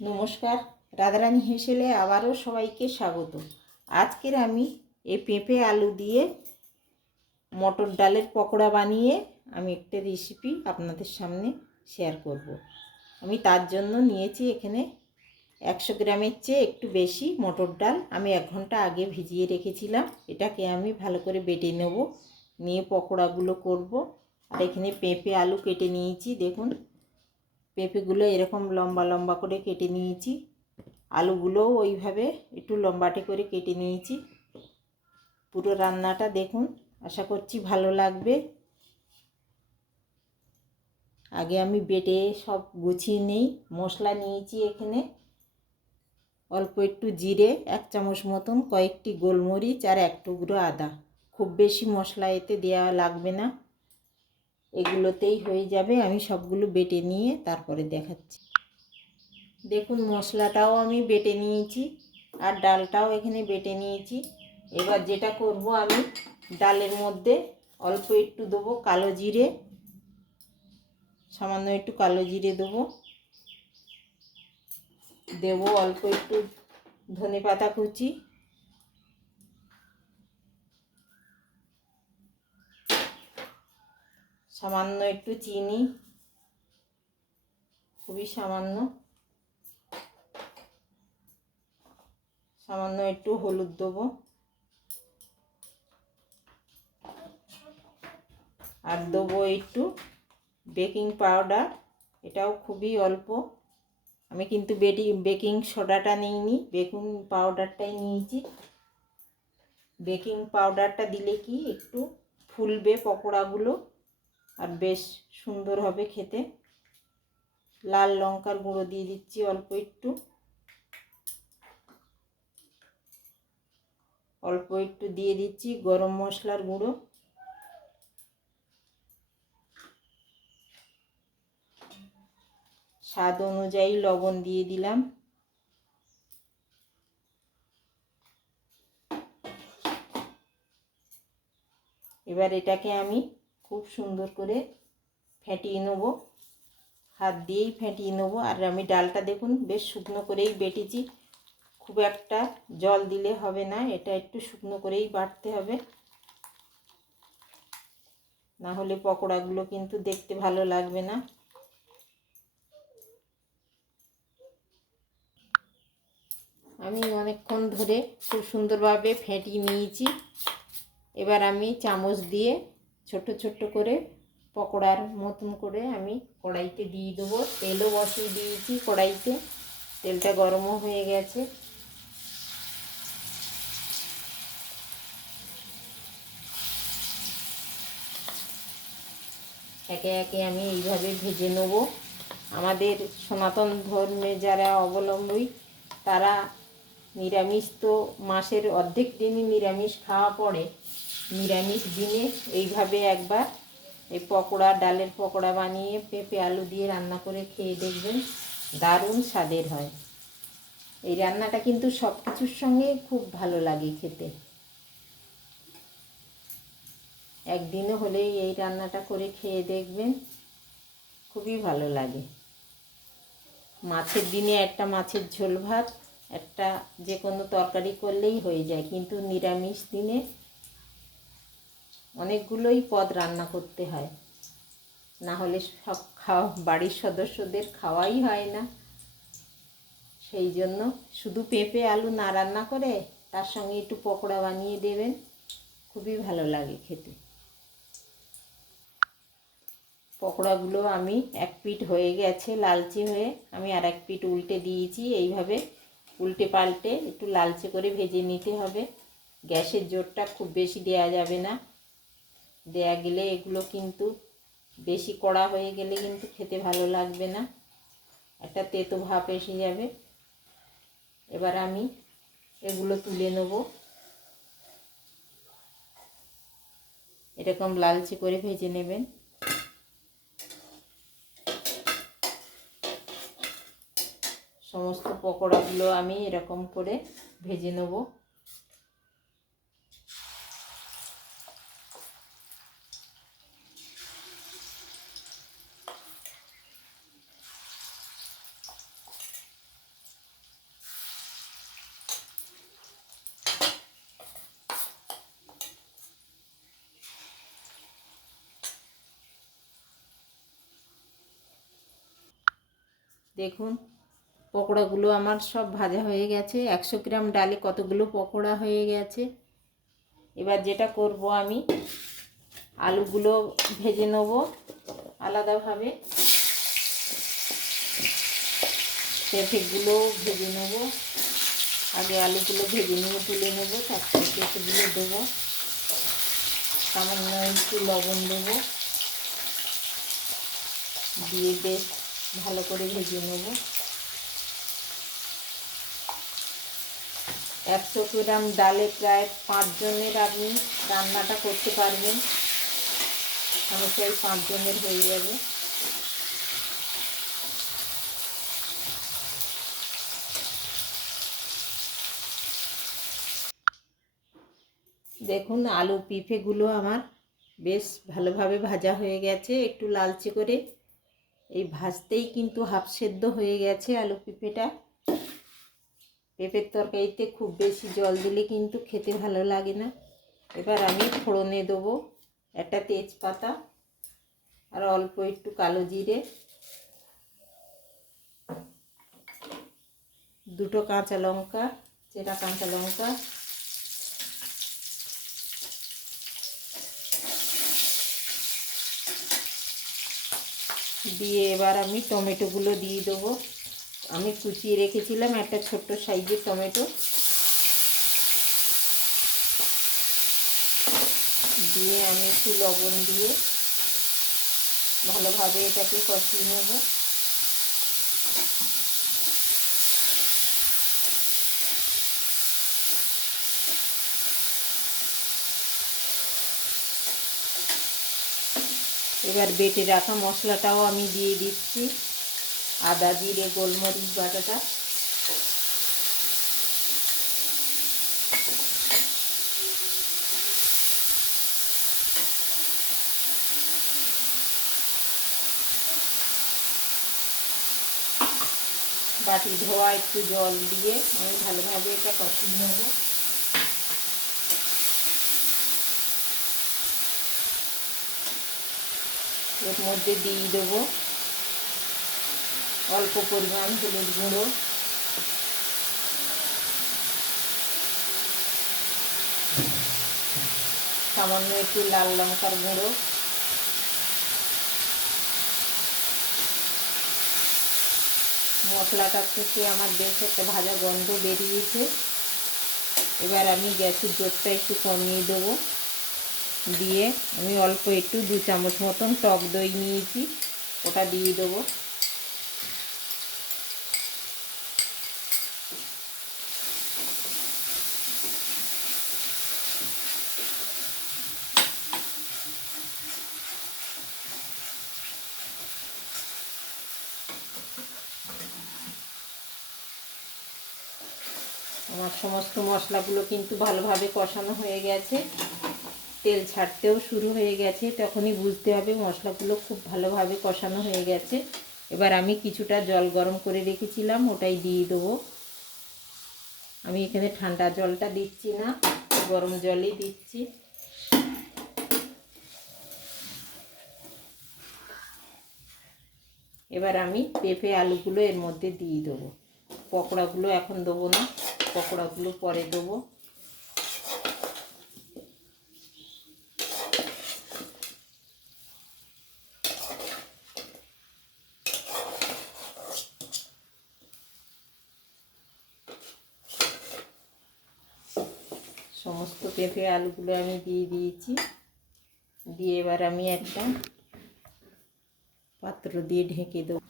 নমস্কার, রাধারানী হেসেলে আবারও সবাইকে স্বাগত। আজকের আমি এই পেঁপে আলু দিয়ে মটর ডালের পকোড়া বানিয়ে আমি একটা রেসিপি আপনাদের সামনে শেয়ার করব। আমি তার জন্য নিয়েছি এখানে 100 গ্রামের চেয়ে একটু বেশি মটর ডাল। আমি 1 ঘন্টা আগে ভিজিয়ে রেখেছিলাম। এটাকে আমি ভালো করে বেটে নেব, নিয়ে পকোড়াগুলো করব। আর এখানে পেঁপে আলু কেটে নিয়েছি, দেখুন পেঁপেগুলো এরকম লম্বা লম্বা করে কেটে নিয়েছি, আলুগুলোও ওইভাবে একটু লম্বাটে করে কেটে নিয়েছি। পুরো রান্নাটা দেখুন, আশা করছি ভালো লাগবে। আগে আমি বেটে সব গুছিয়ে নেই। মশলা নিয়েছি এখানে অল্প একটু জিরে, 1 চামচ মতন, কয়েকটি গোলমরিচ আর 1 টুকরো আদা। খুব বেশি মশলা এতে দেওয়া লাগবে না, এগুলোতেই হয়ে যাবে। আমি সবগুলো বেটে নিয়ে তারপরে দেখাচ্ছি। দেখুন মশলাটাও আমি বেটে নিয়েছি আর ডালটাও এখানে বেটে নিয়েছি। এবার যেটা করব, আমি ডালের মধ্যে অল্প একটু দেবো কালো জিরে, সামান্য একটু কালো জিরে দেবো অল্প একটু ধনেপাতা কুচি, সামান্য একটু চিনি, খুবই সামান্য একটু হলুদ দেবো, আর দেবো একটু বেকিং পাউডার। এটাও খুবই অল্প, আমি কিন্তু বেকিং সোডাটা নিইনি, বেকিং পাউডারটাই নিয়েছি। বেকিং পাউডারটা দিলে কি একটু ফুলবে পকোড়াগুলো আর বেশ সুন্দর হবে খেতে। লাল লঙ্কার গুঁড়ো দিয়ে দিচ্ছি অল্প একটু দিয়ে দিচ্ছি গরম মশলার গুঁড়ো, স্বাদ অনুযায়ী লবণ দিয়ে দিলাম। এবার এটাকে আমি খুব সুন্দর করে ফেটিয়ে নেব, হাত দিয়েই ফেটিয়ে নেব। আর আমি ডালটা দেখুন বেশ শুকনো করেই বেটেছি, খুব একটা জল দিলে হবে না, এটা একটু শুকনো করেই বাটতে হবে, না হলে পকোড়াগুলো কিন্তু দেখতে ভালো লাগবে না। আমি অনেকক্ষণ ধরে খুব সুন্দরভাবে ফেটিয়ে নিয়েছি। এবার আমি চামচ দিয়ে ছোট ছোট করে পকোড়ার মতন করে আমি কড়াইতে দিয়ে দেবো। তেলও বসিয়ে দিয়েছি কড়াইতে, তেলটা গরমও হয়ে গেছে। একে একে আমি এইভাবে ভেজে নেব। আমাদের সনাতন ধর্মে যারা অবলম্বী তারা নিরামিষ তো মাসের অর্ধেক দিনই নিরামিষ খাওয়া পড়ে। নিরামিষ দিনে এইভাবে একবার এই পকোড়া, ডালের পকোড়া বানিয়ে পেঁপে আলু দিয়ে রান্না করে খেয়ে দেখবেন, দারুণ স্বাদের হয়। এই রান্নাটা কিন্তু সব কিছুর সঙ্গে খুব ভালো লাগে খেতে। একদিনও হলেই এই রান্নাটা করে খেয়ে দেখবেন, খুবই ভালো লাগে। মাছের দিনে একটা মাছের ঝোল ভাত, একটা যে কোনো তরকারি করলেই হয়ে যায়, কিন্তু নিরামিষ দিনে অনেকগুলোই পদ রান্না করতে হয়, না হলে সব বাড়ির সদস্যদের খাওয়াই হয় না। সেই জন্য শুধু পেঁপে আলু না রান্না করে তার সঙ্গে একটু পকোড়া বানিয়ে দেবেন, খুবই ভালো লাগে খেতে। পকোড়াগুলো আমি এক পিঠ হয়ে গেছে লালচে হয়ে, আমি আর এক পিঠ উল্টে দিয়েছি। এইভাবে উল্টে পাল্টে একটু লালচে করে ভেজে নিতে হবে। গ্যাসের জোরটা খুব বেশি দেয়া যাবে না, দেয়া গেলে এগুলো কিন্তু বেশি কড়া হয়ে গেলে কিন্তু খেতে ভালো লাগবে না, একটা তেতো ভাব এসে যাবে। এবার আমি এগুলো তুলে নেব, এরকম লালচে করে ভেজে নেবেন। সমস্ত পকোড়াগুলো আমি এরকম করে ভেজে নেব। দেখুন পকোড়াগুলো আমার সব ভাজা হয়ে গেছে। 100 গ্রাম ডালে কতগুলো পকোড়া হয়ে গেছে। এবার যেটা করব, আমি আলুগুলো ভেজে নেব আলাদাভাবে, পেঁপেগুলো ভেজে নেব। আগে আলুগুলো ভেজে নিয়ে তুলে নেব, তারপরে পেঁপেগুলো দেবো, সামান্য একটু লবণ দেবো, দিয়ে বেশ ভালো করে ভেজে নেব। 100 গ্রাম ডালে প্রায় 5 জনের আপনি রান্নাটা করতে পারবেন, সমস্যায় 5 জনের হয়ে যাবে। দেখুন আলু পেঁপেগুলো আমার বেশ ভালোভাবে ভাজা হয়ে গেছে, একটু লালচে করে। এই ভাজতেই কিন্তু হাফ সেদ্ধ হয়ে গেছে আলু পেঁপেটা। পেঁপের তরকারিতে খুব বেশি জল দিলে কিন্তু খেতে ভালো লাগে না। এবার আমি ফোড়নে দেবো একটা তেজপাতা আর অল্প একটু কালো জিরে, 2টো কাঁচা লঙ্কা, চেরা কাঁচা লঙ্কা, দিয়ে এবার আমি টমেটোগুলো দিয়ে দেবো। আমি কুচিয়ে রেখেছিলাম একটা ছোট্ট সাইজের টমেটো, দিয়ে আমি একটু লবণ দিয়ে ভালোভাবে এটাকে কষিয়ে নেব। এবার বেটে রাখা মশলাটাও আমি দিয়ে দিচ্ছি, আদা জিরে গোলমরিচ বাটাটা। বাটি ধোয়া একটু জল দিয়ে আমি ভালোভাবে এটা কষিয়ে নেব। এর মধ্যে দিয়ে দেবো অল্প পরিমাণ হলুদ গুঁড়ো, সামান্য একটু লাল লঙ্কার গুঁড়ো, মশলাটার থেকে আমার বেশ একটা ভাজা গন্ধ বেরিয়েছে। এবার আমি গ্যাসের জোরটা একটু কমিয়ে দেবো, দিয়ে আমি অল্প একটু 2 চামচ মতন টক দই নিয়েছি, ওটা দিয়ে দেবো। আমার সমস্ত মশলাগুলো কিন্তু ভালোভাবে কষানো হয়ে গেছে, তেল ছাড়তেও শুরু হয়ে গেছে। তখনই বুঝতে হবে মশলাগুলো খুব ভালোভাবে কষানো হয়ে গেছে। এবার আমি কিছুটা জল গরম করে রেখেছিলাম, ওটাই দিয়ে দেবো। আমি এখানে ঠান্ডা জলটা দিচ্ছি না, গরম জলই দিচ্ছি। এবার আমি পেঁপে আলুগুলো এর মধ্যে দিয়ে দেবো। পকোড়াগুলো এখন দেবো না, পকোড়াগুলো পরে দেবো। সমস্ত পেঁপে আলুগুলো আমি দিয়ে দিয়েছি, দিয়ে এবার আমি একটা পাত্র দিয়ে ঢেকে দেবো।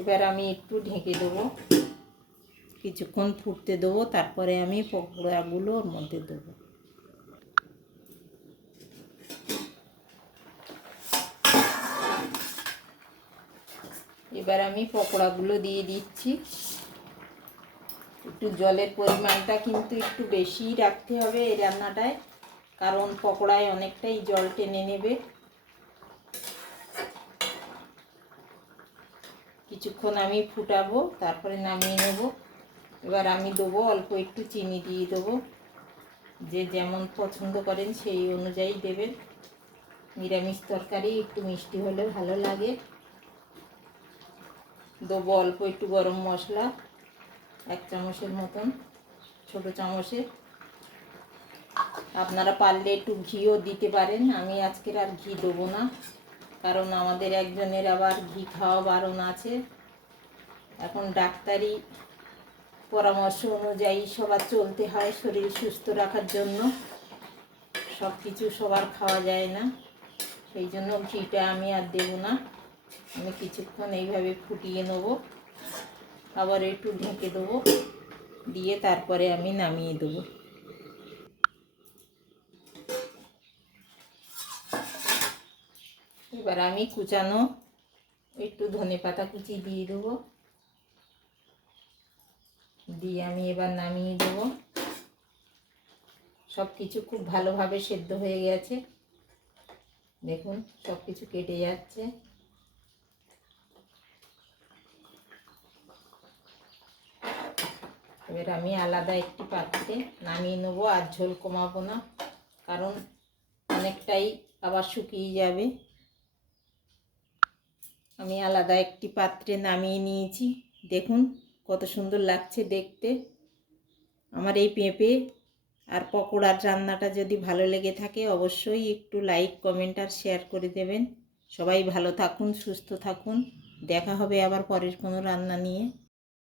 এবার আমি একটু ঢেকে দেবো, কিছুক্ষণ ফুটতে দেবো, তারপরে আমি পকোড়াগুলো ওর মধ্যে দেবো। এবার আমি পকোড়াগুলো দিয়ে দিচ্ছি। একটু জলের পরিমাণটা কিন্তু একটু বেশিই রাখতে হবে এই রান্নাটায়, কারণ পকোড়ায় অনেকটাই জল টেনে নেবে। কিছুক্ষণ আমি ফুটাবো, তারপরে নামিয়ে নেব। এবার আমি দেবো অল্প একটু চিনি দিয়ে দেবো, যে যেমন পছন্দ করেন সেই অনুযায়ী দেবেন। নিরামিষ তরকারি একটু মিষ্টি হলে ভালো লাগে। দেবো অল্প একটু গরম মশলা, 1 চামচের মতন, ছোটো চামচের। আপনারা পারলে একটু ঘিও দিতে পারেন। আমি আজকের আর ঘি দেবো না, কারণ আমাদের একজনের আবার ঘি খাওয়া বারণ আছে। এখন ডাক্তারি পরামর্শ অনুযায়ী সবার চলতে হয় শরীর সুস্থ রাখার জন্য। সব কিছু সবার খাওয়া যায় না, সেই জন্য ঘিটা আমি আর দেবো না। আমি কিছুক্ষণ এইভাবে ফুটিয়ে নেব, আবার একটু ঢেকে দেবো, দিয়ে তারপরে আমি নামিয়ে দেবো। এবার আমি কুচানো একটু ধনেপাতা কুচি দিয়ে দেবো, দিয়ে আমি এবার নামিয়ে দেবো। সব কিছু খুব ভালোভাবে সেদ্ধ হয়ে গেছে, দেখুন সব কিছু কেটে যাচ্ছে। এবার আমি আলাদা একটি পাত্রে নামিয়ে নেবো, আর ঝোল কমাবো না, কারণ অনেকটাই আবার শুকিয়ে যাবে। আমি আলাদা একটি পাত্রে নামিয়ে নিয়েছি, দেখুন কত সুন্দর লাগছে দেখতে। আমার এই পেঁপে আর পকোড়ার রান্নাটা যদি ভালো লেগে থাকে অবশ্যই একটু লাইক, কমেন্ট আর শেয়ার করে দেবেন। সবাই ভালো থাকুন, সুস্থ থাকুন। দেখা হবে আবার পরের কোনো রান্না নিয়ে।